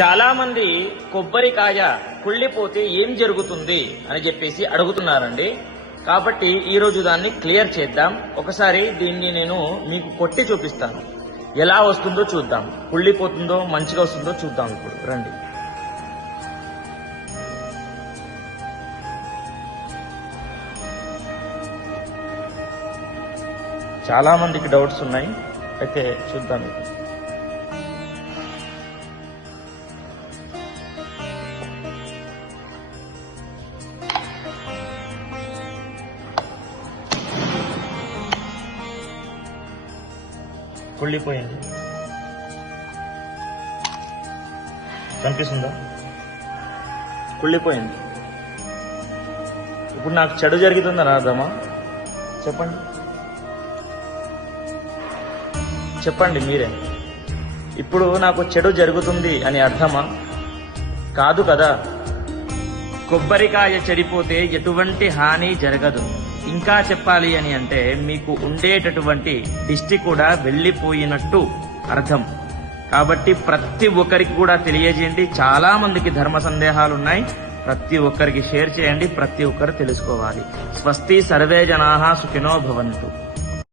చాలా మంది కొబ్బరికాయ కుళ్ళిపోతే ఏం జరుగుతుంది అని చెప్పేసి అడుగుతున్నారండి. కాబట్టి ఈ రోజు దాన్ని క్లియర్ చేద్దాం. ఒకసారి దీన్ని నేను మీకు కొట్టి చూపిస్తాను. ఎలా వస్తుందో చూద్దాం. కుళ్ళిపోతుందో మంచిగా వస్తుందో చూద్దాం ఇప్పుడు. రండి. చాలా మందికి డౌట్స్ ఉన్నాయి. అయితే చూద్దాం ఇప్పుడు. కుళ్ళిపోయింది. కనిపిస్తుందా? కుళ్ళిపోయింది. ఇప్పుడు నాకు చెడు జరుగుతుందని అర్థమా చెప్పండి. చెప్పండి మీరే. ఇప్పుడు నాకు చెడు జరుగుతుంది అని అర్థమా? కాదు కదా. కొబ్బరికాయ చెడిపోతే ఎటువంటి హాని జరగదు. ఇంకా చెప్పాలి అని అంటే మీకు ఉండేటటువంటి దిష్టి కూడా వెళ్ళిపోయినట్టు అర్థం. కాబట్టి ప్రతి ఒక్కరికి కూడా తెలియజేయండి. చాలా మందికి ధర్మ సందేహాలు ఉన్నాయి ప్రతి ఒక్కరికి షేర్ చేయండి. ప్రతి ఒక్కరు తెలుసుకోవాలి. స్వస్తి సర్వే జనా సుఖినో భవంతు.